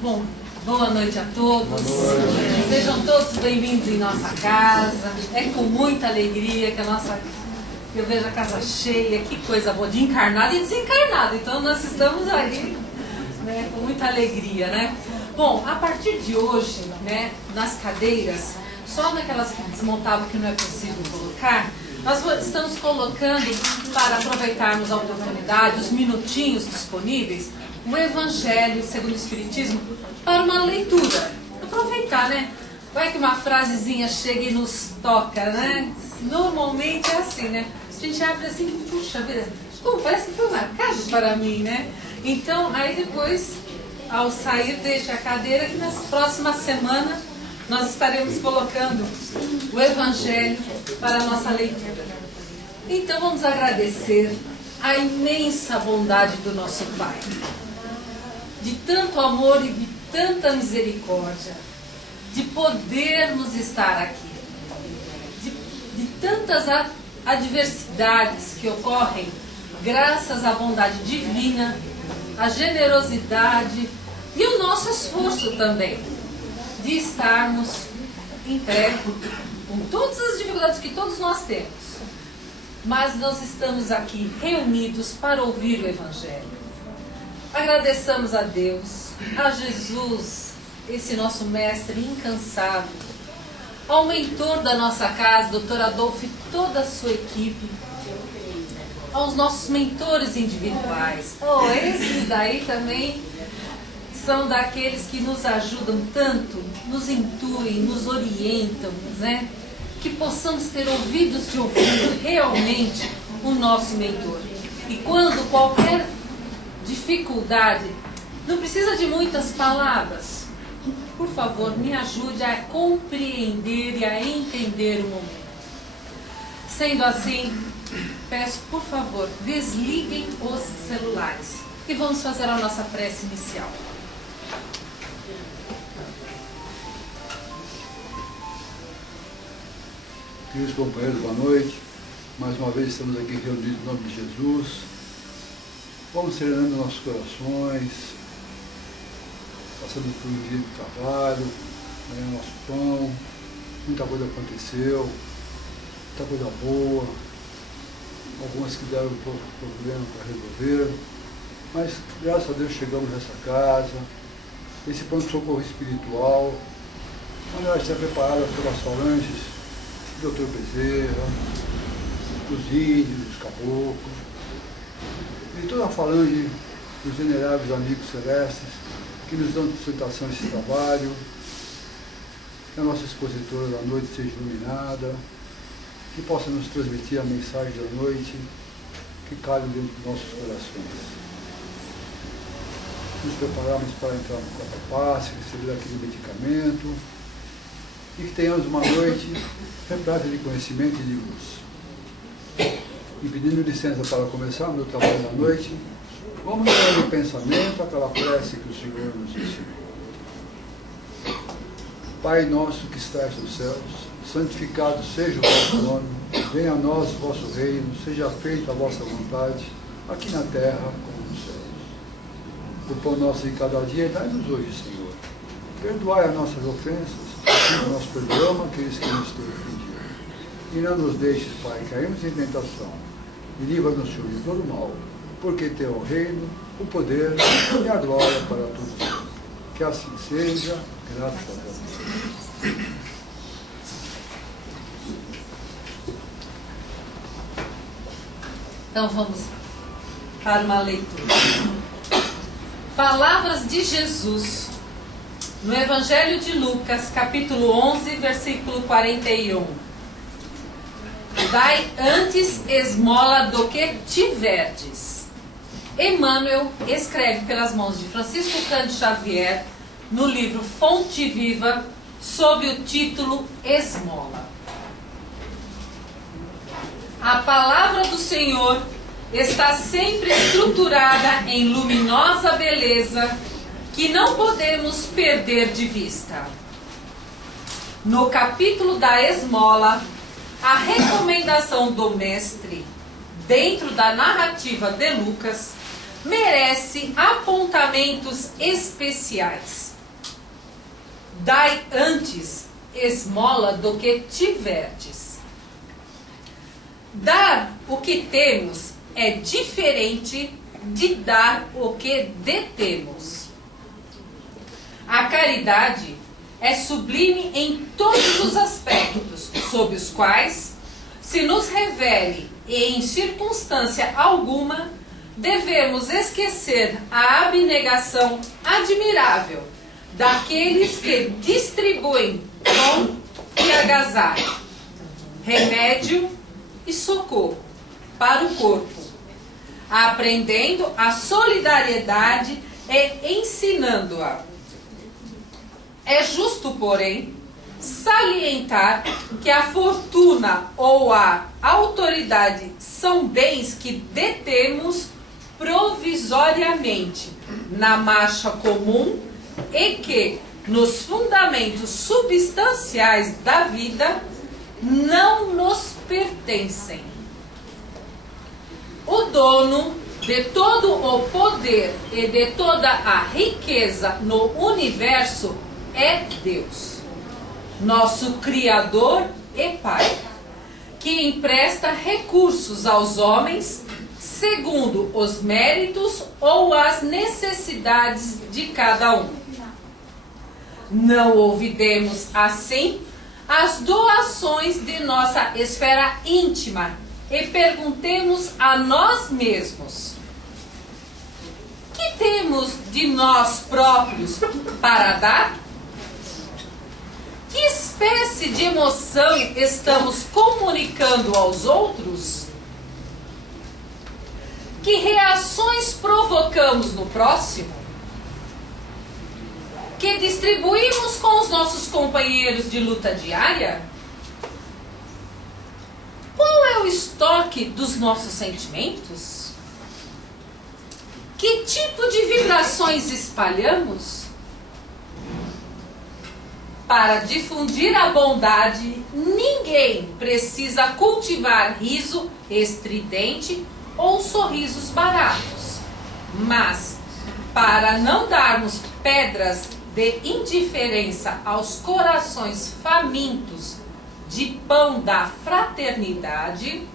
Bom, boa noite a todos. Boa noite. Sejam todos bem-vindos em nossa casa. É com muita alegria que eu vejo a casa cheia. Que coisa boa, de encarnado e desencarnado. Então nós estamos aí, né, com muita alegria, né? Bom, a partir de hoje, né, nas cadeiras, só naquelas desmontáveis que não é possível colocar, nós estamos colocando, para aproveitarmos a oportunidade, os minutinhos disponíveis, o Evangelho segundo o Espiritismo para uma leitura. Aproveitar, né? Vai que uma frasezinha chega e nos toca, né? Normalmente é assim, né? A gente abre assim, puxa vida, parece que foi marcado para mim, né? Então, aí depois, ao sair, deixa a cadeira que na próxima semana nós estaremos colocando o Evangelho para a nossa leitura. Então vamos agradecer a imensa bondade do nosso Pai, de tanto amor e de tanta misericórdia, de podermos estar aqui, de tantas adversidades que ocorrem graças à bondade divina, à generosidade e o nosso esforço também de estarmos em pé com todas as dificuldades que todos nós temos. Mas nós estamos aqui reunidos para ouvir o Evangelho. Agradeçamos a Deus, a Jesus, esse nosso mestre incansável, ao mentor da nossa casa, Dr. Adolfo e toda a sua equipe, aos nossos mentores individuais. Esses daí também são daqueles que nos ajudam tanto, nos intuem, nos orientam, né? Que possamos ter ouvidos de ouvir realmente o nosso mentor. E quando qualquer dificuldade, não precisa de muitas palavras, por favor, me ajude a compreender e a entender o momento. Sendo assim, peço, por favor, desliguem os celulares e vamos fazer a nossa prece inicial. Queridos companheiros, boa noite. Mais uma vez estamos aqui reunidos em nome de Jesus. Vamos serenando nossos corações, passando por um dia de trabalho, ganhando nosso pão. Muita coisa aconteceu, muita coisa boa. Algumas que deram um pouco de problema para resolver. Mas, graças a Deus, chegamos nessa casa. Esse pronto-socorro espiritual, onde ela está preparada pelas falanges do Dr. Bezerra, dos índios, dos caboclos, e toda a falange dos veneráveis amigos celestes que nos dão sustentação a esse trabalho, que a nossa expositora da noite seja iluminada, que possa nos transmitir a mensagem da noite, que cabe dentro dos nossos corações. Nos preparamos para entrar no quarto passe, receber aquele medicamento, e que tenhamos uma noite repleta de conhecimento e de luz. E pedindo licença para começar o meu trabalho da noite, vamos levar no pensamento aquela prece que o Senhor nos ensinou. Pai nosso que estás nos céus, santificado seja o vosso nome, venha a nós o vosso reino, seja feita a vossa vontade, aqui na terra como nos céus. O pão nosso de cada dia dai-nos hoje, Senhor. Perdoai as nossas ofensas, assim nós perdoamos aqueles que nos têm ofendido. E não nos deixes, Pai, cairmos em tentação, e livra-nos, Senhor, de todo mal, porque teu é o reino, o poder e a glória para todos. Que assim seja, graças a Deus. Então vamos para uma leitura. Palavras de Jesus no Evangelho de Lucas, capítulo 11, versículo 41. Dai antes esmola do que tiverdes. Emmanuel escreve pelas mãos de Francisco Cândido Xavier no livro Fonte Viva, sob o título Esmola. A palavra do Senhor está sempre estruturada em luminosa beleza que não podemos perder de vista. No capítulo da esmola, a recomendação do mestre, dentro da narrativa de Lucas, merece apontamentos especiais. Dai antes esmola do que tiverdes. Dar o que temos é diferente de dar o que detemos. A caridade é sublime em todos os aspectos, sob os quais se nos revele e em circunstância alguma devemos esquecer a abnegação admirável daqueles que distribuem pão e agasalho, remédio e socorro para o corpo, aprendendo a solidariedade e ensinando-a. É justo, porém, salientar que a fortuna ou a autoridade são bens que detemos provisoriamente na marcha comum e que, nos fundamentos substanciais da vida, não nos pertencem. O dono de todo o poder e de toda a riqueza no universo é Deus, nosso Criador e Pai, que empresta recursos aos homens segundo os méritos ou as necessidades de cada um. Não olvidemos, assim, as doações de nossa esfera íntima e perguntemos a nós mesmos: que temos de nós próprios para dar? Que espécie de emoção estamos comunicando aos outros? Que reações provocamos no próximo? Que distribuímos com os nossos companheiros de luta diária? Qual é o estoque dos nossos sentimentos? Que tipo de vibrações espalhamos? Para difundir a bondade, ninguém precisa cultivar riso estridente ou sorrisos baratos. Mas, para não darmos pedras de indiferença aos corações famintos de pão da fraternidade,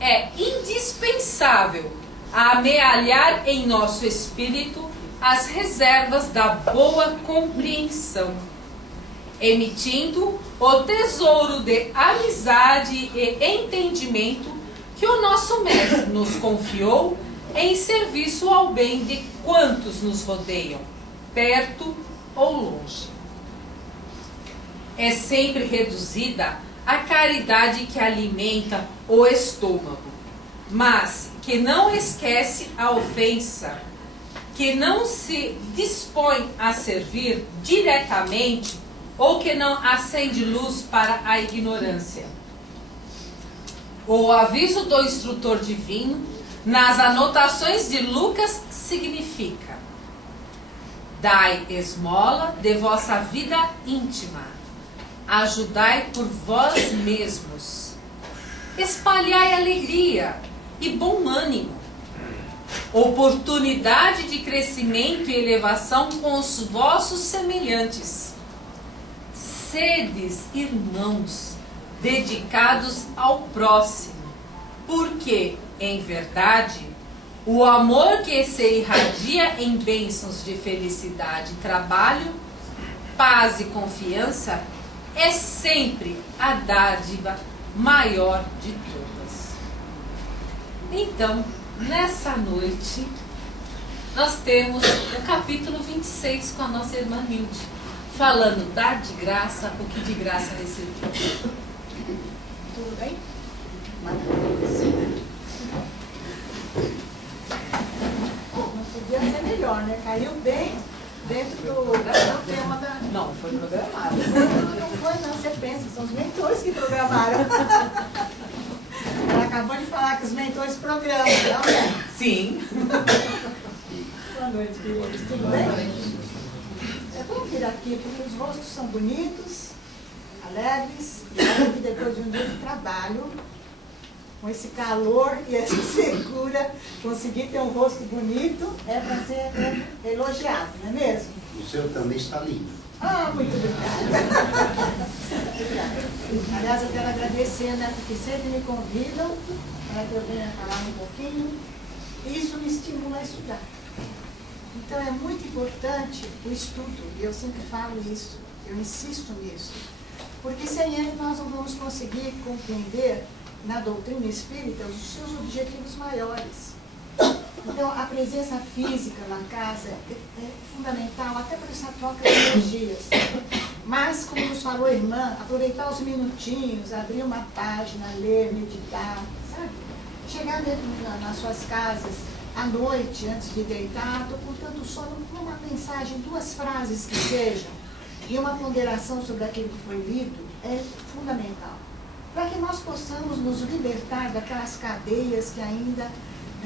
é indispensável amealhar em nosso espírito as reservas da boa compreensão, emitindo o tesouro de amizade e entendimento que o nosso Mestre nos confiou em serviço ao bem de quantos nos rodeiam, perto ou longe. É sempre reduzida a caridade que alimenta o estômago, mas que não esquece a ofensa, que não se dispõe a servir diretamente ou que não acende luz para a ignorância. O aviso do instrutor divino, nas anotações de Lucas, significa: dai esmola de vossa vida íntima, ajudai por vós mesmos, espalhai alegria e bom ânimo, oportunidade de crescimento e elevação com os vossos semelhantes. Sedes irmãos, dedicados ao próximo, porque, em verdade, o amor que se irradia em bênçãos de felicidade, trabalho, paz e confiança é sempre a dádiva maior de todas. Então, nessa noite, nós temos o capítulo 26 com a nossa irmã Hilde, falando: dar de graça o que de graça recebeu. Tudo bem? Maravilhoso. Não podia ser melhor, né? Caiu bem dentro do tema da... Não, foi programado. Não foi, não. Você pensa, são os mentores que programaram. Ela acabou de falar que os mentores programam, não é? Sim. Boa noite, queridos. Tudo bem? É bom vir aqui, porque os rostos são bonitos, alegres, e olha que depois de um dia de trabalho, com esse calor e essa secura, conseguir ter um rosto bonito é para ser elogiado, não é mesmo? O seu também está lindo. Ah, muito obrigada. Aliás, eu quero agradecer, né, porque sempre me convidam para que eu venha falar um pouquinho. Isso me estimula a estudar. Então, é muito importante o estudo, e eu sempre falo isso, eu insisto nisso, porque sem ele nós não vamos conseguir compreender na doutrina espírita os seus objetivos maiores. Então, a presença física na casa é fundamental, até por essa troca de energias. Mas, como nos falou a irmã, aproveitar os minutinhos, abrir uma página, ler, meditar, sabe? Chegar dentro nas suas casas, à noite, antes de deitar, estou com tanto sono, uma mensagem, 2 frases que sejam, e uma ponderação sobre aquilo que foi lido, é fundamental. Para que nós possamos nos libertar daquelas cadeias que ainda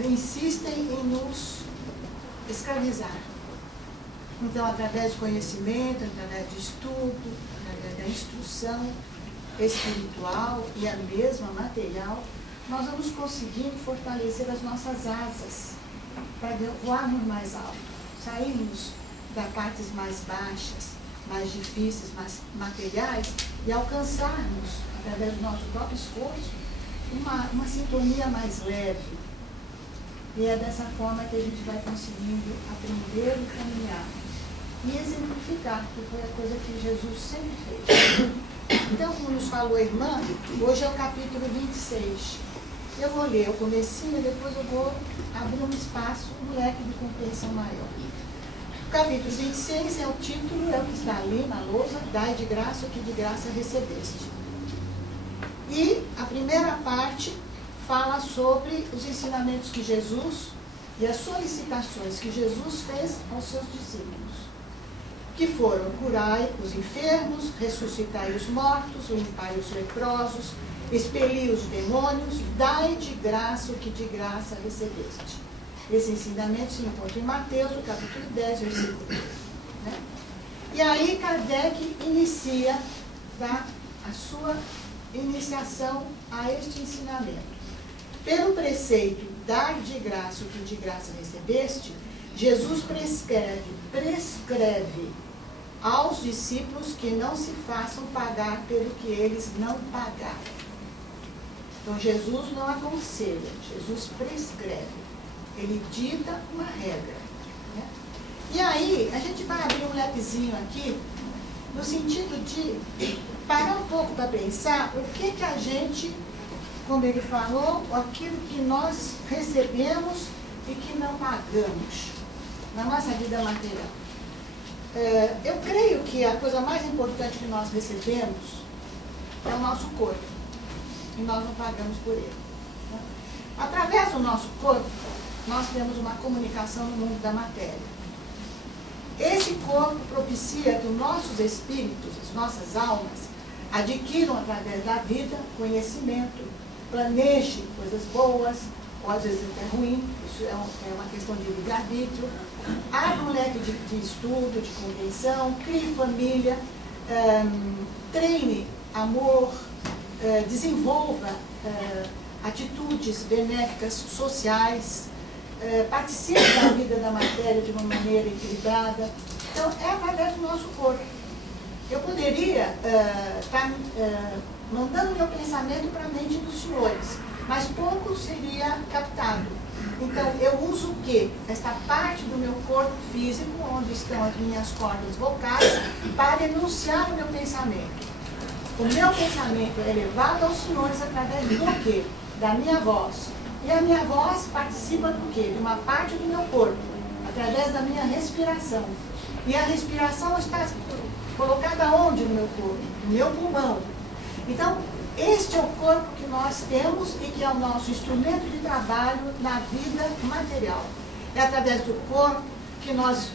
insistem em nos escravizar. Então, através do conhecimento, através de estudo, através da instrução espiritual e a mesma material, nós vamos conseguindo fortalecer as nossas asas para voarmos mais alto, sairmos das partes mais baixas, mais difíceis, mais materiais e alcançarmos, através do nosso próprio esforço, uma sintonia mais leve. E é dessa forma que a gente vai conseguindo aprender e caminhar. E exemplificar, que foi a coisa que Jesus sempre fez. Então, como nos falou a irmã, hoje é o capítulo 26. Eu vou ler o comecinho e depois eu vou abrir um espaço, um leque de compreensão maior. O capítulo 26 é o título, é o que está ali na lousa, dai de graça o que de graça recebeste. E a primeira parte fala sobre os ensinamentos que Jesus e as solicitações que Jesus fez aos seus discípulos, que foram curai os enfermos, ressuscitai os mortos, limpai os leprosos, expeli os demônios, dai de graça o que de graça recebeste. Esse ensinamento se encontra em Mateus, no capítulo 10, versículo 2. Né? E aí Kardec inicia a sua iniciação a este ensinamento. Pelo preceito, dar de graça o que de graça recebeste, Jesus prescreve aos discípulos que não se façam pagar pelo que eles não pagaram. Então, Jesus não aconselha, Jesus prescreve. Ele dita uma regra. Né? E aí, a gente vai abrir um lequezinho aqui, no sentido de parar um pouco para pensar o que a gente, como ele falou, aquilo que nós recebemos e que não pagamos na nossa vida material. Eu creio que a coisa mais importante que nós recebemos é o nosso corpo. E nós não pagamos por ele. Né? Através do nosso corpo, nós temos uma comunicação no mundo da matéria. Esse corpo propicia que os nossos espíritos, as nossas almas, adquiram através da vida conhecimento, planeje coisas boas, ou às vezes até ruim, isso é uma questão de livre-arbítrio, abra um leque de estudo, de compreensão, crie família, treine amor, desenvolva atitudes benéficas sociais, participe da vida da matéria de uma maneira equilibrada. Então, é através do nosso corpo. Eu poderia estar mandando meu pensamento para a mente dos senhores, mas pouco seria captado. Então, eu uso o quê? Esta parte do meu corpo físico, onde estão as minhas cordas vocais, para enunciar o meu pensamento. O meu pensamento é elevado aos senhores através do quê? Da minha voz. E a minha voz participa do quê? De uma parte do meu corpo, através da minha respiração. E a respiração está colocada onde no meu corpo? No meu pulmão. Então, este é o corpo que nós temos e que é o nosso instrumento de trabalho na vida material. É através do corpo que nós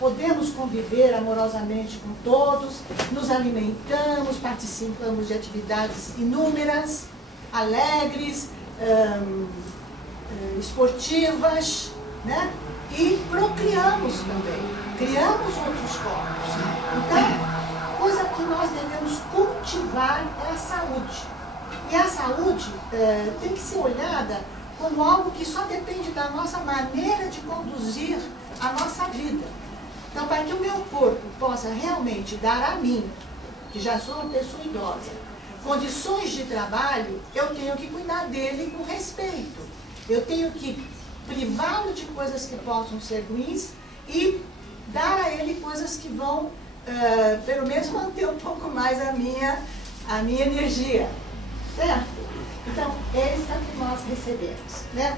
podemos conviver amorosamente com todos, nos alimentamos, participamos de atividades inúmeras, alegres, esportivas, né? E procriamos também, criamos outros corpos. Então, coisa que nós devemos cultivar é a saúde. E a saúde tem que ser olhada como algo que só depende da nossa maneira de conduzir a nossa vida. Então, para que o meu corpo possa realmente dar a mim, que já sou uma pessoa idosa, condições de trabalho, eu tenho que cuidar dele com respeito. Eu tenho que privá-lo de coisas que possam ser ruins e dar a ele coisas que vão, pelo menos, manter um pouco mais a minha energia. Certo? Então, é isso que nós recebemos. Né?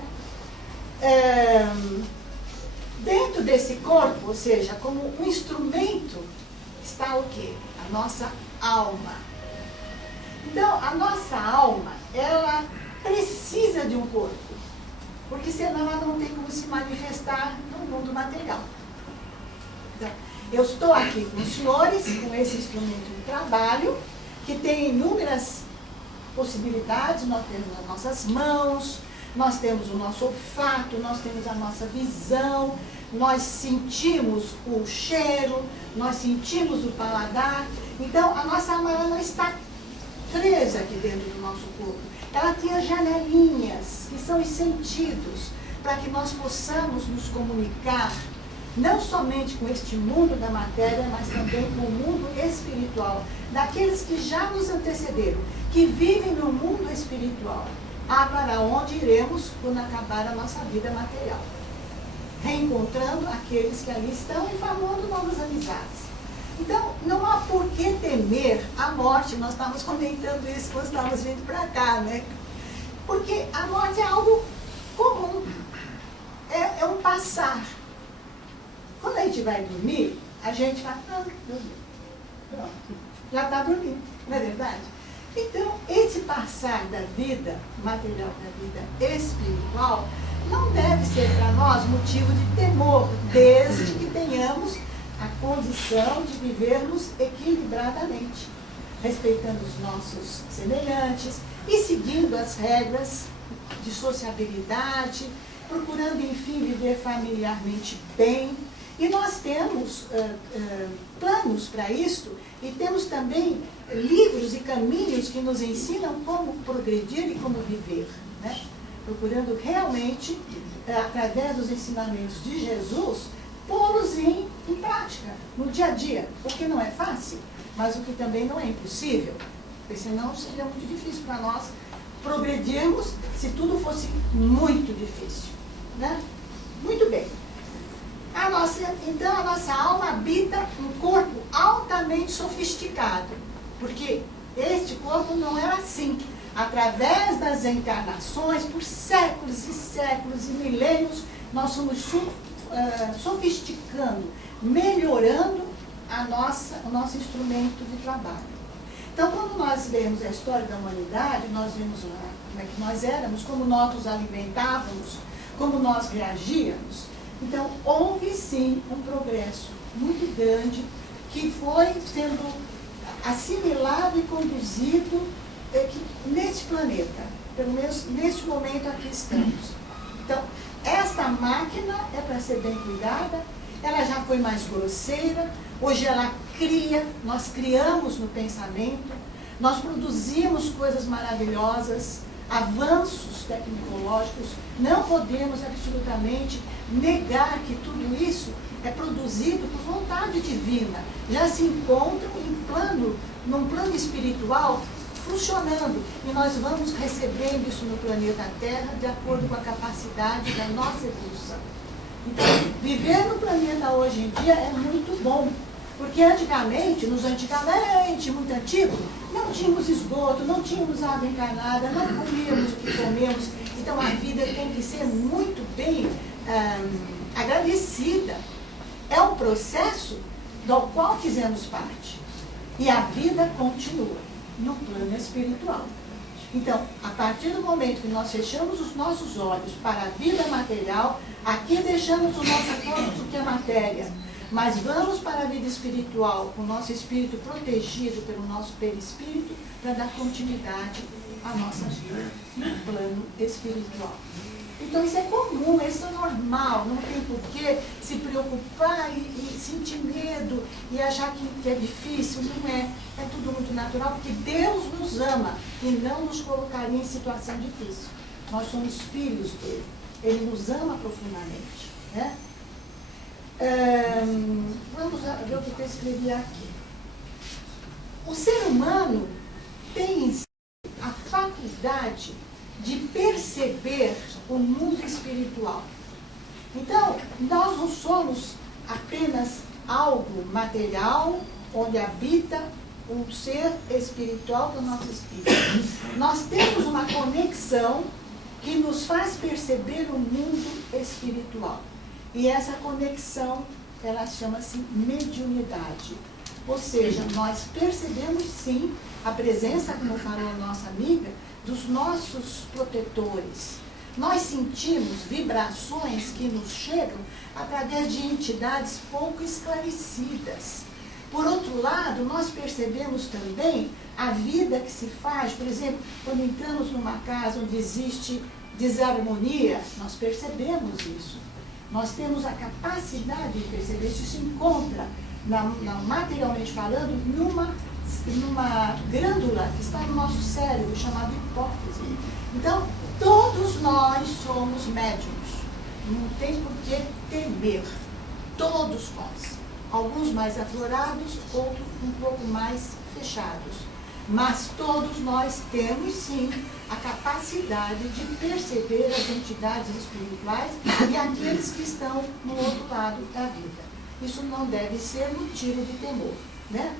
Dentro desse corpo, ou seja, como um instrumento, está o quê? A nossa alma. Então, a nossa alma, ela precisa de um corpo, porque senão ela não tem como se manifestar no mundo material. Então, eu estou aqui com os senhores, com esse instrumento de trabalho, que tem inúmeras possibilidades. Nós temos as nossas mãos, nós temos o nosso olfato, nós temos a nossa visão, nós sentimos o cheiro, nós sentimos o paladar. Então, a nossa alma ela não está presa aqui dentro do nosso corpo. Ela tem as janelinhas, que são os sentidos, para que nós possamos nos comunicar, não somente com este mundo da matéria, mas também com o mundo espiritual, daqueles que já nos antecederam, que vivem no mundo espiritual, para onde iremos quando acabar a nossa vida material. Reencontrando aqueles que ali estão e formando novas amizades. Então, não há por que temer a morte. Nós estávamos comentando isso quando estávamos vindo para cá, né? Porque a morte é algo comum. É um passar. Quando a gente vai dormir, a gente fala, dormiu. Pronto, já está dormindo, não é verdade? Então, esse passar da vida material para a vida espiritual não deve ser para nós motivo de temor, desde que tenhamos a condição de vivermos equilibradamente, respeitando os nossos semelhantes e seguindo as regras de sociabilidade, procurando, enfim, viver familiarmente bem. E nós temos planos para isso e temos também livros e caminhos que nos ensinam como progredir e como viver, né? Procurando realmente, através dos ensinamentos de Jesus, pô-los em prática, no dia a dia, o que não é fácil, mas o que também não é impossível, porque senão seria muito difícil para nós progredirmos se tudo fosse muito difícil, né? Muito bem. Então a nossa alma habita um corpo altamente sofisticado, porque este corpo não era assim. Através das encarnações, por séculos e séculos e milênios, nós fomos sofisticando, melhorando o nosso instrumento de trabalho. Então, quando nós lemos a história da humanidade, nós vemos como é que nós éramos, como nós nos alimentávamos, como nós reagíamos. Então, houve sim um progresso muito grande que foi sendo assimilado e conduzido neste planeta, pelo menos neste momento aqui estamos. Então, esta máquina é para ser bem cuidada, ela já foi mais grosseira, hoje ela cria, nós criamos no pensamento, nós produzimos coisas maravilhosas, avanços tecnológicos, não podemos absolutamente negar que tudo isso é produzido por vontade divina, já se encontram num plano espiritual funcionando, e nós vamos recebendo isso no planeta Terra de acordo com a capacidade da nossa evolução. Então, viver no planeta hoje em dia é muito bom, porque antigamente, muito antigo, não tínhamos esgoto, não tínhamos água encanada, não comíamos o que comemos, então a vida tem que ser muito bem agradecida. É um processo do qual fizemos parte, e a vida continua no plano espiritual. Então, a partir do momento que nós fechamos os nossos olhos para a vida material, aqui deixamos o nosso corpo, que é matéria, mas vamos para a vida espiritual, com o nosso espírito protegido pelo nosso perispírito, para dar continuidade à nossa vida no plano espiritual. Então isso é comum, isso é normal, não tem por que se preocupar e sentir medo e achar que é difícil, não é. É tudo muito natural, porque Deus nos ama e não nos colocaria em situação difícil. Nós somos filhos dele, ele nos ama profundamente, né? Vamos ver o que eu escrevi aqui. O ser humano tem em si a faculdade de perceber o mundo espiritual. Então, nós não somos apenas algo material onde habita um ser espiritual do nosso espírito. Nós temos uma conexão que nos faz perceber o mundo espiritual. E essa conexão, ela chama-se mediunidade. Ou seja, nós percebemos sim a presença, como falou a nossa amiga, dos nossos protetores. Nós sentimos vibrações que nos chegam através de entidades pouco esclarecidas. Por outro lado, nós percebemos também a vida que se faz, por exemplo, quando entramos numa casa onde existe desarmonia, nós percebemos isso. Nós temos a capacidade de perceber isso, se encontra, materialmente falando, numa glândula que está no nosso cérebro, chamada hipófise. Então, todos nós somos médiums. Não tem por que temer. Todos nós. Alguns mais aflorados, outros um pouco mais fechados. Mas todos nós temos, sim, a capacidade de perceber as entidades espirituais e aqueles que estão no outro lado da vida. Isso não deve ser motivo de temor, né?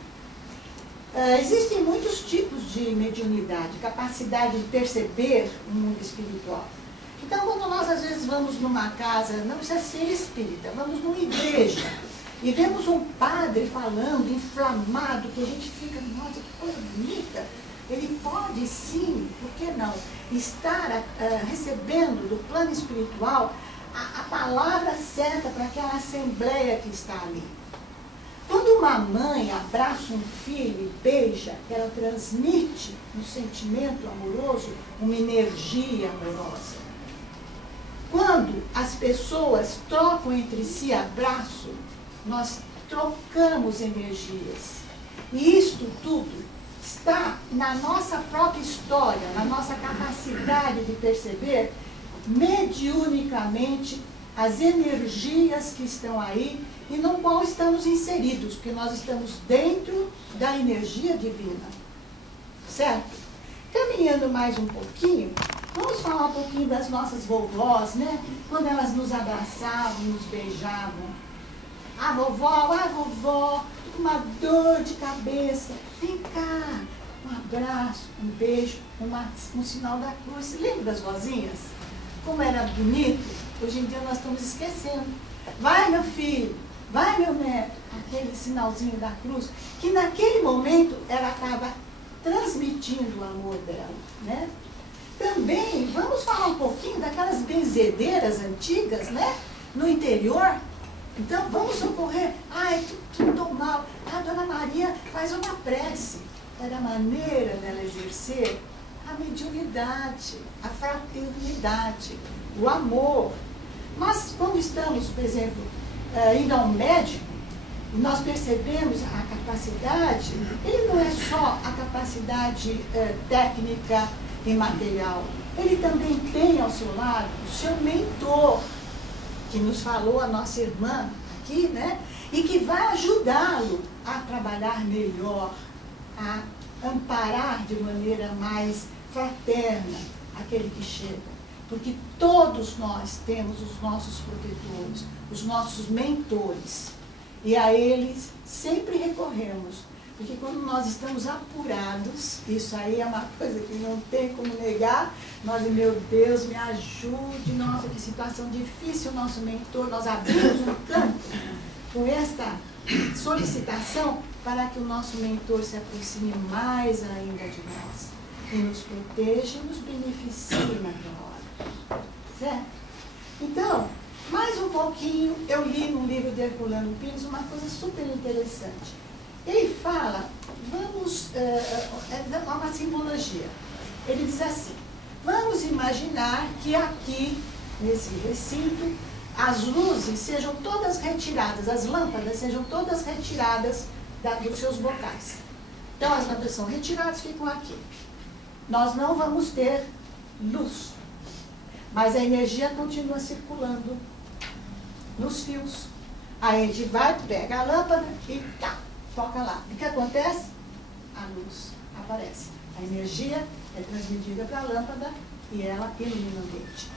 Existem muitos tipos de mediunidade, capacidade de perceber o mundo espiritual. Então, quando nós às vezes vamos numa casa, não precisa ser espírita, vamos numa igreja, e vemos um padre falando, inflamado, que a gente fica, nossa, que coisa bonita. Ele pode sim, por que não, estar recebendo do plano espiritual a palavra certa para aquela assembleia que está ali. Quando uma mãe abraça um filho e beija, ela transmite um sentimento amoroso, uma energia amorosa. Quando as pessoas trocam entre si abraço, nós trocamos energias. E isto tudo está na nossa própria história, na nossa capacidade de perceber mediunicamente as energias que estão aí e no qual estamos inseridos, porque nós estamos dentro da energia divina. Certo? Caminhando mais um pouquinho, vamos falar um pouquinho das nossas vovós, né? Quando elas nos abraçavam, nos beijavam. A vovó, uma dor de cabeça. Vem cá, um abraço, um beijo, um sinal da cruz. Você lembra das vozinhas? Como era bonito? Hoje em dia nós estamos esquecendo. Vai, meu filho, vai, meu neto. Aquele sinalzinho da cruz, que naquele momento ela estava transmitindo o amor dela, né? Também, vamos falar um pouquinho daquelas benzedeiras antigas, né? No interior. Então, vamos socorrer. Ai, tudo mal. A Dona Maria faz uma prece. Era a maneira dela exercer a mediunidade, a fraternidade, o amor. Mas, quando estamos, por exemplo, indo a um médico, e nós percebemos a capacidade, ele não é só a capacidade técnica e material. Ele também tem ao seu lado o seu mentor, que nos falou a nossa irmã aqui, né? E que vai ajudá-lo a trabalhar melhor, a amparar de maneira mais fraterna aquele que chega. Porque todos nós temos os nossos protetores, os nossos mentores. E a eles sempre recorremos. Porque quando nós estamos apurados, isso aí é uma coisa que não tem como negar, nós, meu Deus, me ajude, nossa, que situação difícil, nosso mentor, nós abrimos um campo com esta solicitação para que o nosso mentor se aproxime mais ainda de nós e nos proteja e nos beneficie naquela hora. Certo? Então, mais um pouquinho, eu li no livro de Herculano Pires uma coisa super interessante. Ele fala, é uma simbologia. Ele diz assim, vamos imaginar que aqui, nesse recinto, as luzes sejam todas retiradas, as lâmpadas sejam todas retiradas dos seus bocais. Então as lâmpadas são retiradas, ficam aqui. Nós não vamos ter luz, mas a energia continua circulando nos fios. Aí a gente vai, pega a lâmpada e tá, toca lá. O que acontece? A luz aparece. A energia é transmitida para a lâmpada e ela ilumina o ambiente.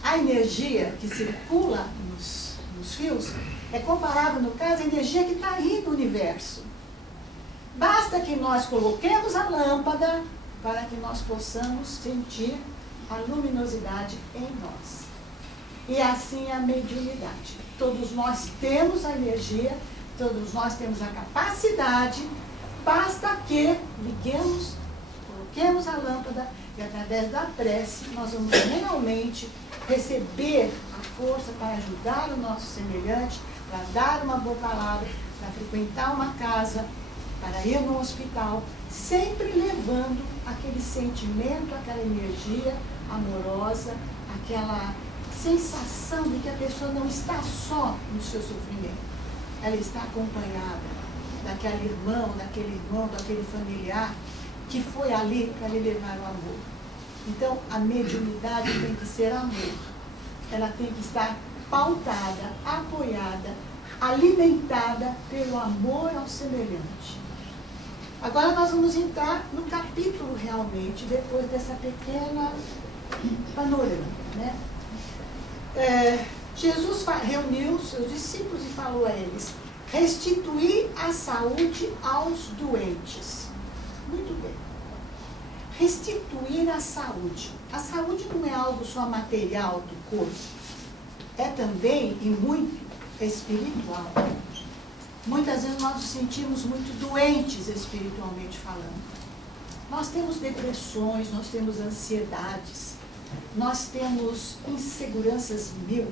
A energia que circula nos fios é comparável, no caso, à energia que está aí no universo. Basta que nós coloquemos a lâmpada para que nós possamos sentir a luminosidade em nós. E assim a mediunidade. Todos nós temos a energia, todos nós temos a capacidade, basta que liguemos, coloquemos a lâmpada e através da prece nós vamos realmente receber a força para ajudar o nosso semelhante, para dar uma boa palavra, para frequentar uma casa, para ir no hospital, sempre levando aquele sentimento, aquela energia amorosa, aquela sensação de que a pessoa não está só no seu sofrimento. Ela está acompanhada daquele irmão, daquele familiar que foi ali para lhe levar o amor. Então, a mediunidade tem que ser amor. Ela tem que estar pautada, apoiada, alimentada pelo amor ao semelhante. Agora nós vamos entrar no capítulo realmente, depois dessa pequena panorama, né? Jesus reuniu seus discípulos e falou a eles: restituir a saúde aos doentes. Muito bem. Restituir a saúde. A saúde não é algo só material do corpo, é também e muito espiritual. Muitas vezes nós nos sentimos muito doentes espiritualmente falando. Nós temos depressões, nós temos ansiedades, nós temos inseguranças mil.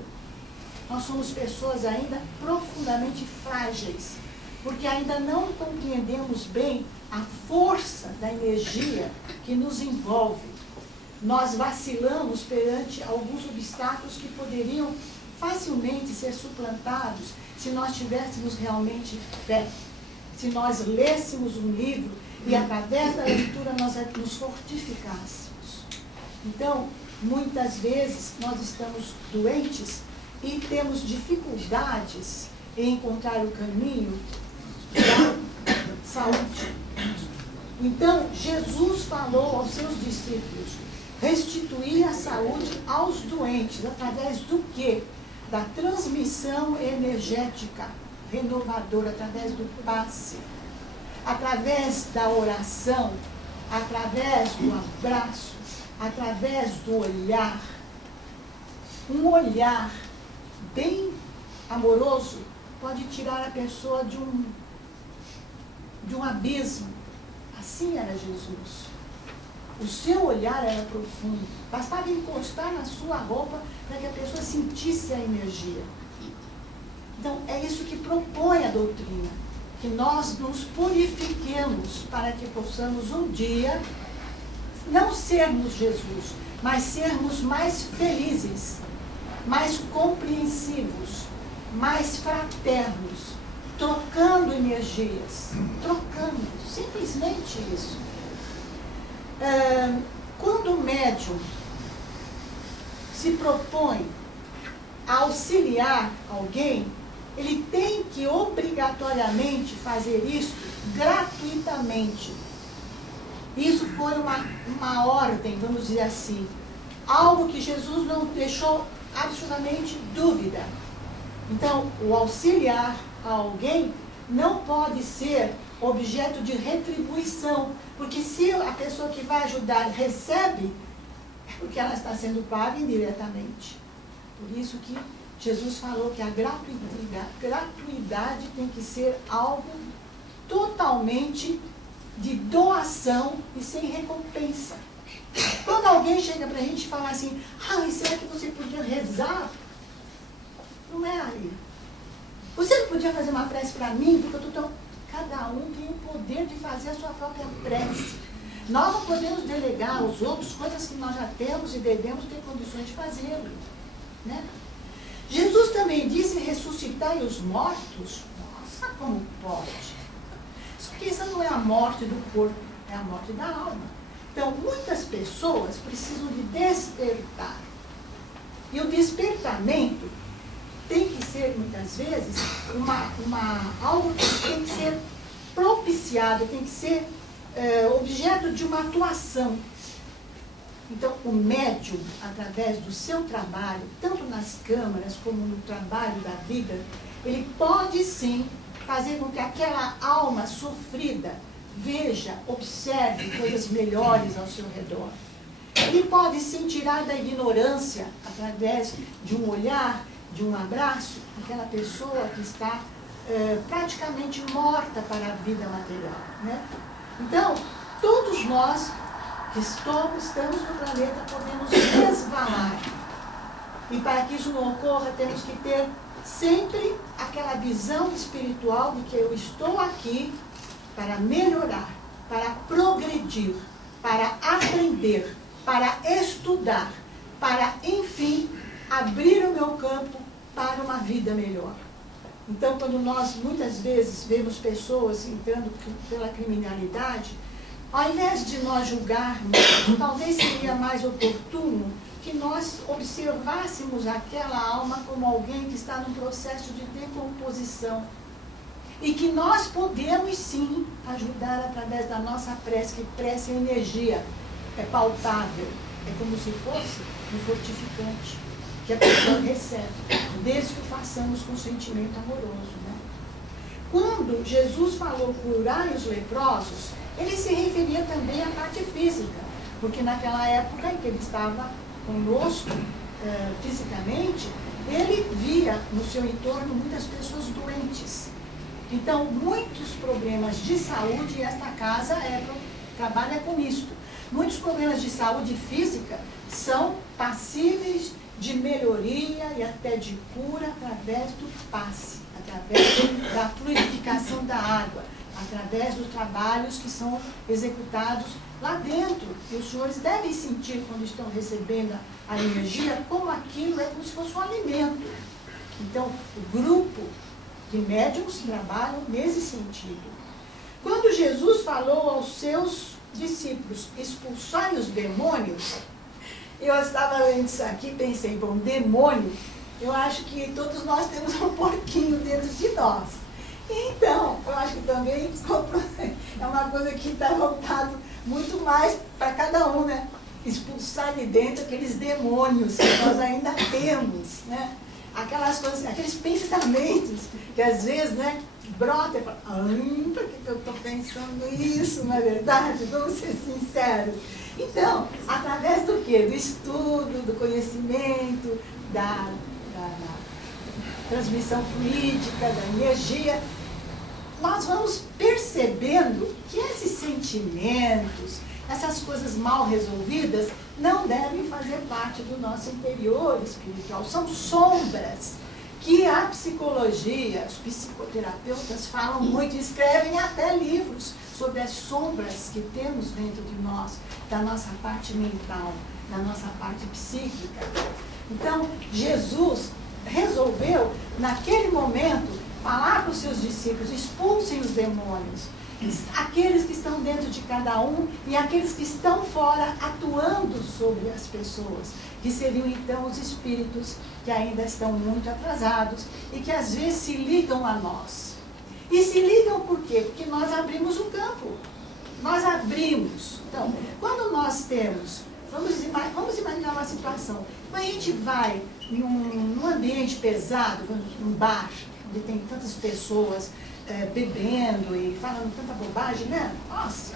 Nós somos pessoas ainda profundamente frágeis, porque ainda não compreendemos bem a força da energia que nos envolve. Nós vacilamos perante alguns obstáculos que poderiam facilmente ser suplantados se nós tivéssemos realmente fé, se nós lêssemos um livro e através da leitura nós nos fortificássemos. Então, muitas vezes nós estamos doentes e temos dificuldades em encontrar o caminho da saúde. Então, Jesus falou aos seus discípulos: restituir a saúde aos doentes, através do quê? Da transmissão energética renovadora, através do passe, através da oração, através do abraço, através do olhar. Um olhar bem amoroso pode tirar a pessoa de um abismo. Assim era Jesus. O seu olhar era profundo. Bastava encostar na sua roupa para que a pessoa sentisse a energia. Então, é isso que propõe a doutrina. Que nós nos purifiquemos para que possamos um dia não sermos Jesus, mas sermos mais felizes, mais compreensivos, mais fraternos, trocando energias, trocando, simplesmente isso. Quando o médium se propõe a auxiliar alguém, ele tem que obrigatoriamente fazer isso gratuitamente. Isso foi uma ordem, vamos dizer assim, algo que Jesus não deixou absolutamente dúvida. Então, o auxiliar a alguém não pode ser objeto de retribuição, porque se a pessoa que vai ajudar recebe, é porque ela está sendo paga indiretamente. Por isso que Jesus falou que a gratuidade tem que ser algo totalmente de doação e sem recompensa. Quando alguém chega para a gente e fala assim: será que você podia rezar? Não é aí. Você não podia fazer uma prece para mim? Porque eu estou tão... Cada um tem o poder de fazer a sua própria prece. Nós não podemos delegar aos outros coisas que nós já temos e devemos ter condições de fazê-lo, né? Jesus também disse: ressuscitai os mortos. Nossa, como pode? Só que isso não é a morte do corpo, é a morte da alma. Então, muitas pessoas precisam de despertar. E o despertamento tem que ser, muitas vezes, algo que tem que ser propiciado, tem que ser objeto de uma atuação. Então, o médium, através do seu trabalho, tanto nas câmaras como no trabalho da vida, ele pode sim fazer com que aquela alma sofrida veja, observe coisas melhores ao seu redor. Ele pode sim tirar da ignorância, através de um olhar, de um abraço, aquela pessoa que está praticamente morta para a vida material, né? Então, todos nós que estamos no planeta podemos resvalar. E para que isso não ocorra, temos que ter sempre aquela visão espiritual de que eu estou aqui para melhorar, para progredir, para aprender, para estudar, para, enfim, abrir o meu campo para uma vida melhor. Então, quando nós muitas vezes vemos pessoas entrando pela criminalidade, ao invés de nós julgarmos, talvez seria mais oportuno que nós observássemos aquela alma como alguém que está num processo de decomposição. E que nós podemos sim ajudar através da nossa prece, que prece é energia, é palpável, é como se fosse um fortificante que a pessoa recebe, desde que o façamos com sentimento amoroso, né? Quando Jesus falou curar os leprosos, ele se referia também à parte física, porque naquela época em que ele estava conosco fisicamente, ele via no seu entorno muitas pessoas doentes. Então, muitos problemas de saúde, e esta casa trabalha com isto. Muitos problemas de saúde física são passíveis de melhoria e até de cura através do passe, através da fluidificação da água, através dos trabalhos que são executados lá dentro. E os senhores devem sentir, quando estão recebendo a energia, como aquilo é como se fosse um alimento. Então, o grupo de médiuns trabalham nesse sentido. Quando Jesus falou aos seus discípulos expulsarem os demônios, eu estava lendo isso aqui e pensei, bom, demônio, eu acho que todos nós temos um porquinho dentro de nós. Então, eu acho que também é uma coisa que está voltado muito mais para cada um, né? Expulsar de dentro aqueles demônios que nós ainda temos, né? Aquelas coisas, aqueles pensamentos que às vezes, né, brota e fala, por que eu estou pensando isso, não é verdade? Vamos ser sinceros. Então, através do quê? Do estudo, do conhecimento, da transmissão fluídica, da energia, nós vamos percebendo que esses sentimentos, essas coisas mal resolvidas, não devem fazer parte do nosso interior espiritual. São sombras que a psicologia, os psicoterapeutas falam muito, escrevem até livros sobre as sombras que temos dentro de nós, da nossa parte mental, da nossa parte psíquica. Então, Jesus resolveu, naquele momento, falar para os seus discípulos, expulsem os demônios, aqueles que estão dentro de cada um e aqueles que estão fora atuando sobre as pessoas, que seriam então os espíritos que ainda estão muito atrasados e que às vezes se ligam a nós. E se ligam por quê? Porque nós abrimos o campo. Nós abrimos. Então, quando nós temos, vamos imaginar uma situação, quando a gente vai num ambiente pesado, num bar, onde tem tantas pessoas bebendo e falando tanta bobagem, né? Nossa!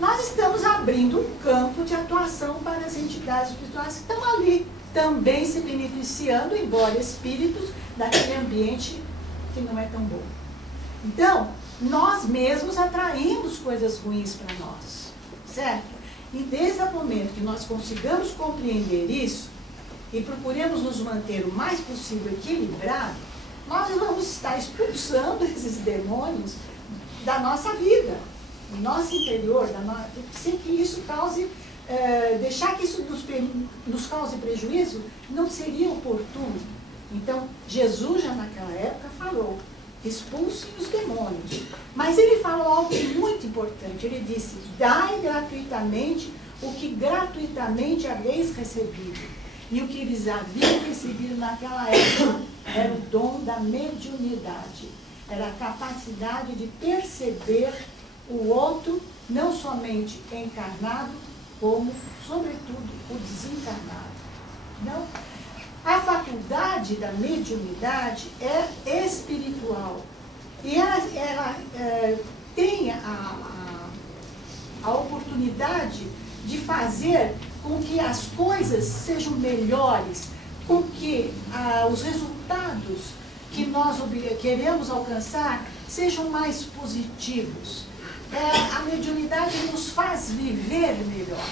Nós estamos abrindo um campo de atuação para as entidades espirituais que estão ali, também se beneficiando, embora espíritos, daquele ambiente que não é tão bom. Então, nós mesmos atraímos coisas ruins para nós, certo? E desde o momento que nós consigamos compreender isso e procuremos nos manter o mais possível equilibrado, nós vamos estar expulsando esses demônios da nossa vida, do nosso interior, sem que isso cause, deixar que isso nos cause prejuízo, não seria oportuno. Então, Jesus já naquela época falou, expulsem os demônios. Mas ele falou algo muito importante, ele disse, dai gratuitamente o que gratuitamente haveis recebido. E o que eles haviam recebido naquela época era o dom da mediunidade. Era a capacidade de perceber o outro, não somente encarnado, como, sobretudo, o desencarnado. Não? A faculdade da mediunidade é espiritual. E ela tem a oportunidade de fazer com que as coisas sejam melhores, com que os resultados que nós queremos alcançar sejam mais positivos. A mediunidade nos faz viver melhor.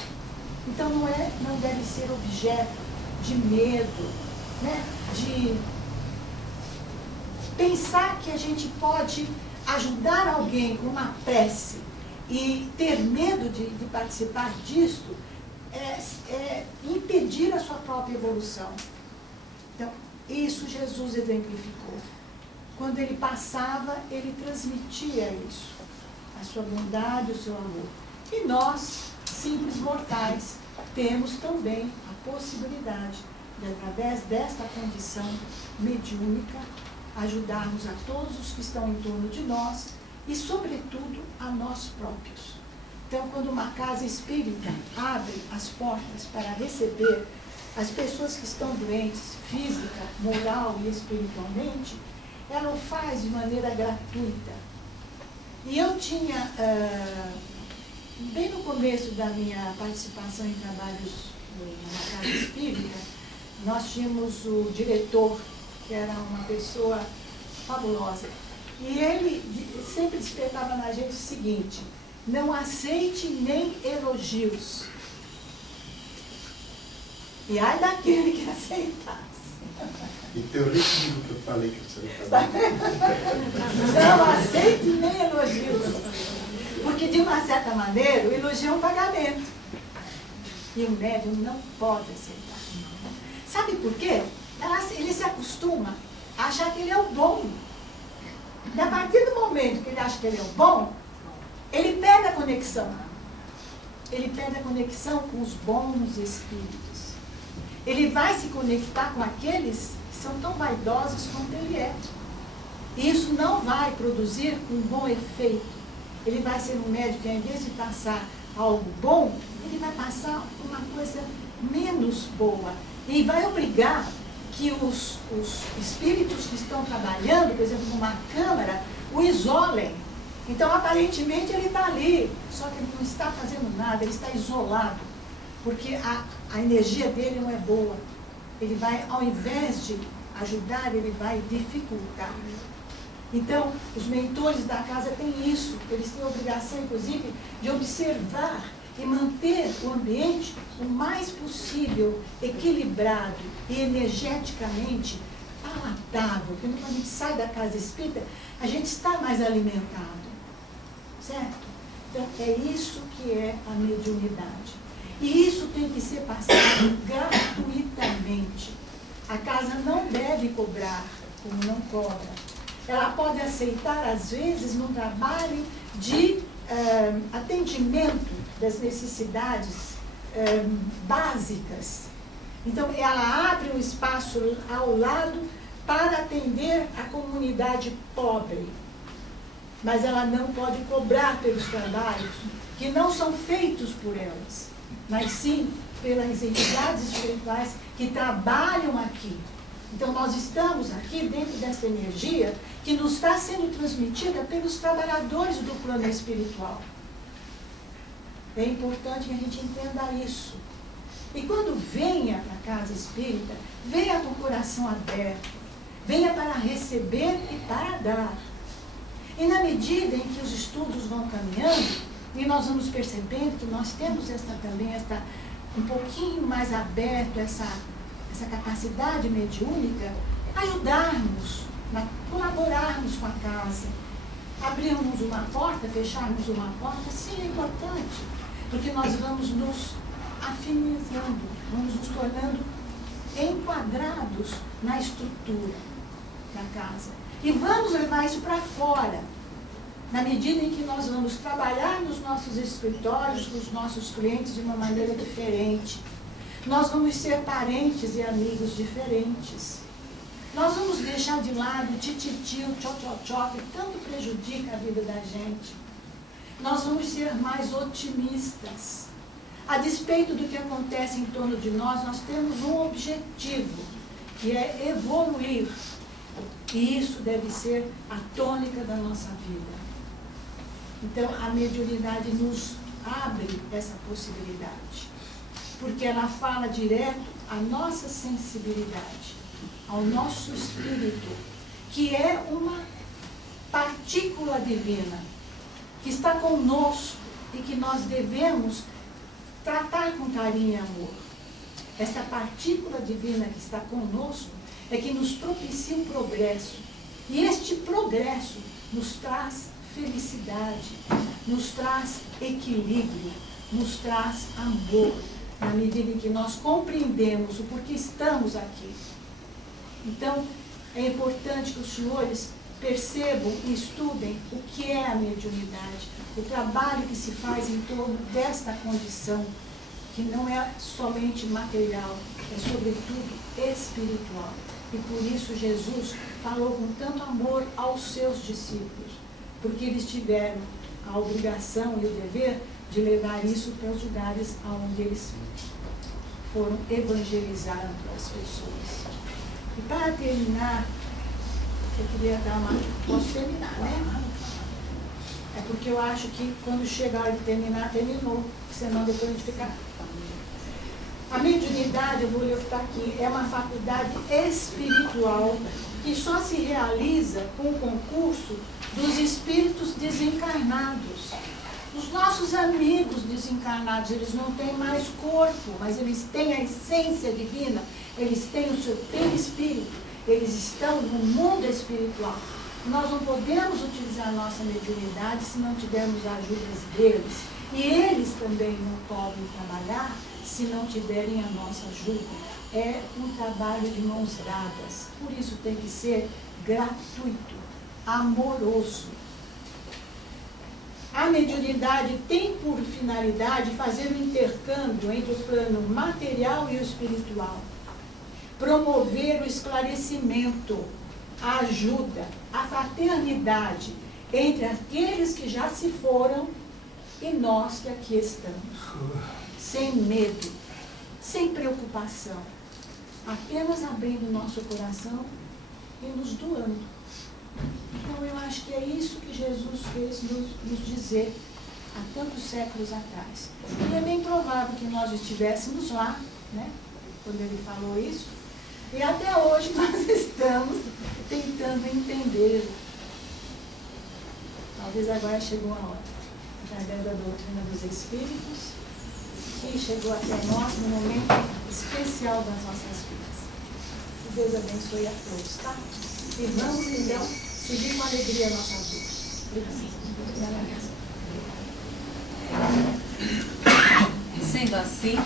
Então não deve ser objeto de medo, né? De pensar que a gente pode ajudar alguém com uma prece e ter medo de participar disto é impedir a sua própria evolução. Então, isso Jesus exemplificou. Quando ele passava, ele transmitia isso, a sua bondade, o seu amor. E nós, simples mortais, temos também a possibilidade de, através desta condição mediúnica, ajudarmos a todos os que estão em torno de nós e, sobretudo, a nós próprios. Então, quando uma casa espírita abre as portas para receber as pessoas que estão doentes, física, moral e espiritualmente, ela o faz de maneira gratuita. E eu tinha, bem no começo da minha participação em trabalhos na casa espírita, nós tínhamos o diretor, que era uma pessoa fabulosa. E ele sempre despertava na gente o seguinte: não aceite nem elogios. E ai daquele que aceitasse. E tem o livro que eu falei que você não sabia. Não aceite nem elogios. Porque, de uma certa maneira, o elogio é um pagamento. E o médium não pode aceitar. Sabe por quê? Ele se acostuma a achar que ele é o bom. E a partir do momento que ele acha que ele é o bom, ele perde a conexão. Ele perde a conexão com os bons espíritos. Ele vai se conectar com aqueles que são tão vaidosos quanto ele é. E isso não vai produzir um bom efeito. Ele vai ser um médico que, ao invés de passar algo bom, ele vai passar uma coisa menos boa. E vai obrigar que os espíritos que estão trabalhando, por exemplo, numa câmara, o isolem. Então, aparentemente, ele está ali, só que ele não está fazendo nada, ele está isolado. Porque a energia dele não é boa. Ele vai, ao invés de ajudar, ele vai dificultar. Então, os mentores da casa têm isso. Eles têm a obrigação, inclusive, de observar e manter o ambiente o mais possível equilibrado e energeticamente palatável. Porque quando a gente sai da casa espírita, a gente está mais alimentado. Certo? Então, é isso que é a mediunidade. E isso tem que ser passado gratuitamente. A casa não deve cobrar, como não cobra. Ela pode aceitar, às vezes, num trabalho de atendimento das necessidades básicas. Então, ela abre um espaço ao lado para atender a comunidade pobre. Mas ela não pode cobrar pelos trabalhos que não são feitos por elas, mas sim pelas entidades espirituais que trabalham aqui. Então, nós estamos aqui dentro dessa energia que nos está sendo transmitida pelos trabalhadores do plano espiritual. É importante que a gente entenda isso. E quando venha para a casa espírita, venha com o coração aberto, venha para receber e para dar. E na medida em que os estudos vão caminhando, e nós vamos percebendo que nós temos um pouquinho mais aberto, essa capacidade mediúnica, ajudarmos, colaborarmos com a casa, abrirmos uma porta, fecharmos uma porta, sim, é importante, porque nós vamos nos afinizando, vamos nos tornando enquadrados na estrutura da casa. E vamos levar isso para fora, na medida em que nós vamos trabalhar nos nossos escritórios, com os nossos clientes de uma maneira diferente. Nós vamos ser parentes e amigos diferentes. Nós vamos deixar de lado o tititi, o tchó-tchó-tchó, que tanto prejudica a vida da gente. Nós vamos ser mais otimistas. A despeito do que acontece em torno de nós temos um objetivo, que é evoluir. E isso deve ser a tônica da nossa vida. Então, a mediunidade nos abre essa possibilidade, porque ela fala direto à nossa sensibilidade, ao nosso espírito, que é uma partícula divina, que está conosco e que nós devemos tratar com carinho e amor. Esta partícula divina que está conosco é que nos propicia um progresso. E este progresso nos traz felicidade, nos traz equilíbrio, nos traz amor, na medida em que nós compreendemos o porquê estamos aqui. Então, é importante que os senhores percebam e estudem o que é a mediunidade, o trabalho que se faz em torno desta condição, que não é somente material, é sobretudo espiritual. E por isso Jesus falou com tanto amor aos seus discípulos, porque eles tiveram a obrigação e o dever de levar isso para os lugares onde eles foram evangelizar as pessoas. E para terminar, eu queria dar uma... Posso terminar, né? É porque eu acho que quando chega a hora de terminar, terminou. Senão depois a gente fica... A mediunidade, eu vou ler o que está aqui, é uma faculdade espiritual que só se realiza com o concurso dos espíritos desencarnados. Os nossos amigos desencarnados, eles não têm mais corpo, mas eles têm a essência divina, eles têm o seu perispírito, eles estão no mundo espiritual. Nós não podemos utilizar a nossa mediunidade se não tivermos a ajuda deles. E eles também não podem trabalhar se não tiverem a nossa ajuda. É um trabalho de mãos dadas. Por isso tem que ser gratuito, amoroso. A mediunidade tem por finalidade fazer o intercâmbio entre o plano material e o espiritual. Promover o esclarecimento, a ajuda, a fraternidade entre aqueles que já se foram e nós que aqui estamos. Sem medo, sem preocupação, apenas abrindo o nosso coração e nos doando. Então eu acho que é isso que Jesus fez nos dizer há tantos séculos atrás. E é bem provável que nós estivéssemos lá, né, quando ele falou isso, e até hoje nós estamos tentando entender. Talvez agora chegou a hora, através da doutrina dos Espíritos, que chegou até nós no momento especial das nossas vidas. Que Deus abençoe a todos, tá? E vamos então seguir com alegria a nossa vida. Sendo assim,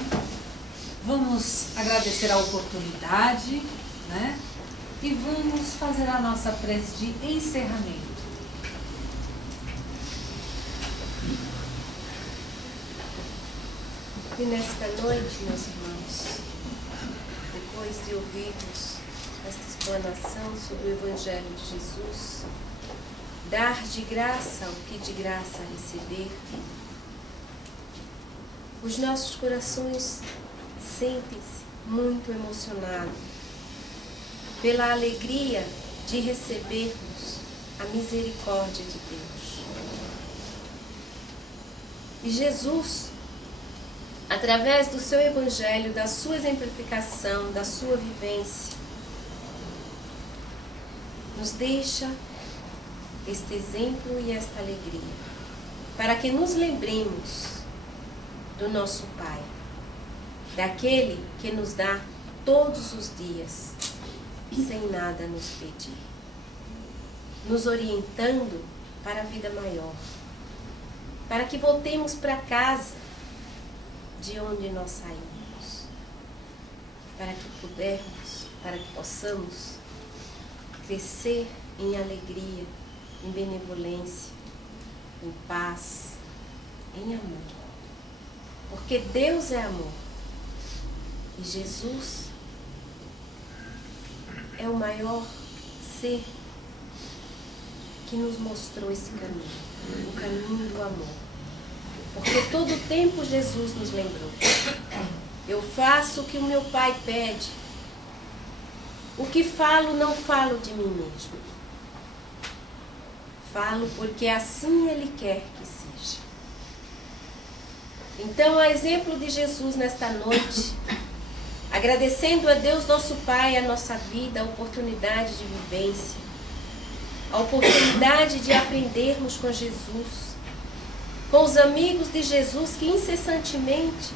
vamos agradecer a oportunidade, né? E vamos fazer a nossa prece de encerramento. E nesta noite, meus irmãos, depois de ouvirmos esta explanação sobre o Evangelho de Jesus, dar de graça o que de graça receber, os nossos corações sentem-se muito emocionados pela alegria de recebermos a misericórdia de Deus. E Jesus, através do seu Evangelho, da sua exemplificação, da sua vivência, nos deixa este exemplo e esta alegria, para que nos lembremos do nosso Pai, daquele que nos dá todos os dias, sem nada nos pedir, nos orientando para a vida maior, para que voltemos para casa de onde nós saímos, para que possamos crescer em alegria, em benevolência, em paz, em amor. Porque Deus é amor. E Jesus é o maior ser que nos mostrou esse caminho, o caminho do amor. Porque todo o tempo Jesus nos lembrou: eu faço o que o meu Pai pede. O que falo, não falo de mim mesmo. Falo porque assim Ele quer que seja. Então, a exemplo de Jesus nesta noite, agradecendo a Deus nosso Pai, a nossa vida, a oportunidade de vivência, a oportunidade de aprendermos com Jesus, com os amigos de Jesus que incessantemente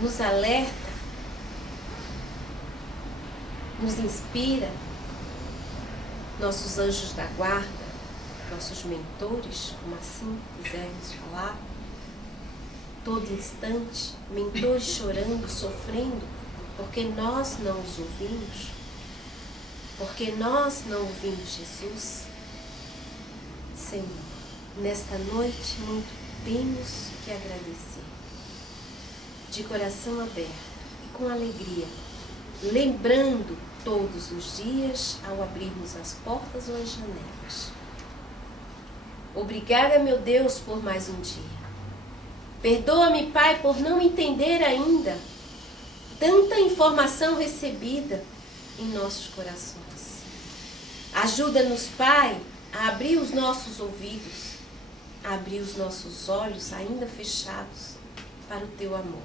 nos alerta, nos inspira, nossos anjos da guarda, nossos mentores, como assim quisermos falar, todo instante, mentores chorando, sofrendo, porque nós não os ouvimos, porque nós não ouvimos Jesus. Senhor, nesta noite muito temos que agradecer, de coração aberto e com alegria, lembrando todos os dias ao abrirmos as portas ou as janelas. Obrigada, meu Deus, por mais um dia. Perdoa-me, Pai, por não entender ainda tanta informação recebida em nossos corações. Ajuda-nos, Pai, a abrir os nossos ouvidos, a abrir os nossos olhos ainda fechados para o Teu amor.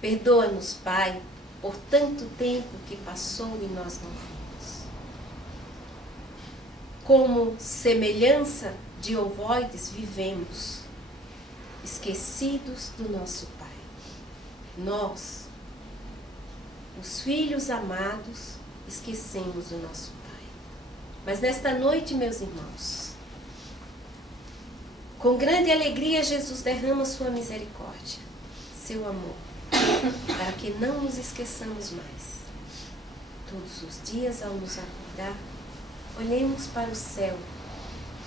Perdoa-nos, Pai, por tanto tempo que passou e nós não vimos. Como semelhança de ovoides vivemos, esquecidos do nosso Pai. Nós, os filhos amados, esquecemos do nosso Pai. Mas nesta noite, meus irmãos, com grande alegria, Jesus derrama sua misericórdia, seu amor, para que não nos esqueçamos mais. Todos os dias, ao nos acordar, olhemos para o céu,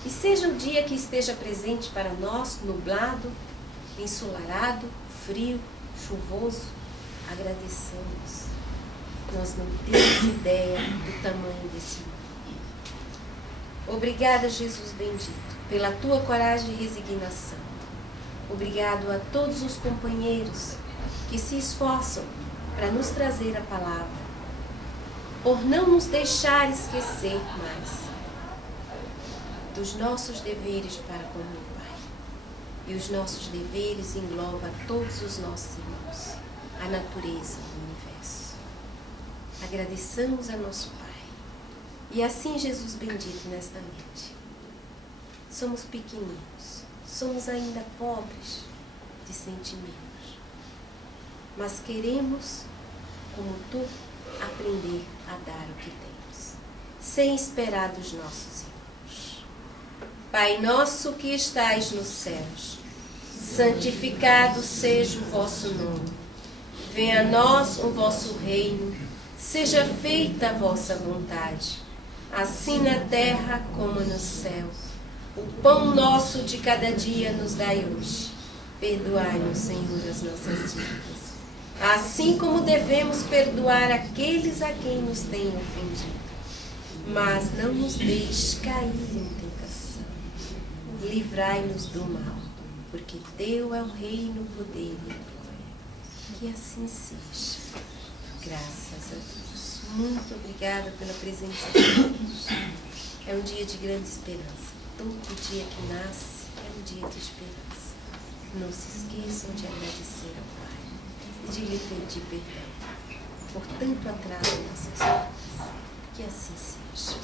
e seja o dia que esteja presente para nós, nublado, ensolarado, frio, chuvoso, agradeçamos. Nós não temos ideia do tamanho desse mundo. Obrigada, Jesus bendito, pela tua coragem e resignação. Obrigado a todos os companheiros que se esforçam para nos trazer a palavra, por não nos deixar esquecer mais dos nossos deveres para com o Pai. E os nossos deveres englobam todos os nossos irmãos, a natureza do universo. Agradeçamos a nosso Pai. E assim, Jesus bendito, nesta noite, somos pequeninos, somos ainda pobres de sentimentos, mas queremos, como Tu, aprender a dar o que temos, sem esperar dos nossos irmãos. Pai nosso que estais nos céus, santificado seja o vosso nome. Venha a nós o vosso reino, seja feita a vossa vontade, assim na terra como no céu. O pão nosso de cada dia nos dai hoje. Perdoai-nos, Senhor, as nossas dívidas, assim como devemos perdoar aqueles a quem nos têm ofendido. Mas não nos deixes cair em tentação. Livrai-nos do mal, porque Teu é o reino, o poder e a glória. Que assim seja. Graças a Deus. Muito obrigada pela presença de todos. É um dia de grande esperança. Todo dia que nasce é um dia de esperança. Não se esqueçam de agradecer ao Pai e de lhe pedir perdão por tanto atraso em nossas vidas. Que assim seja.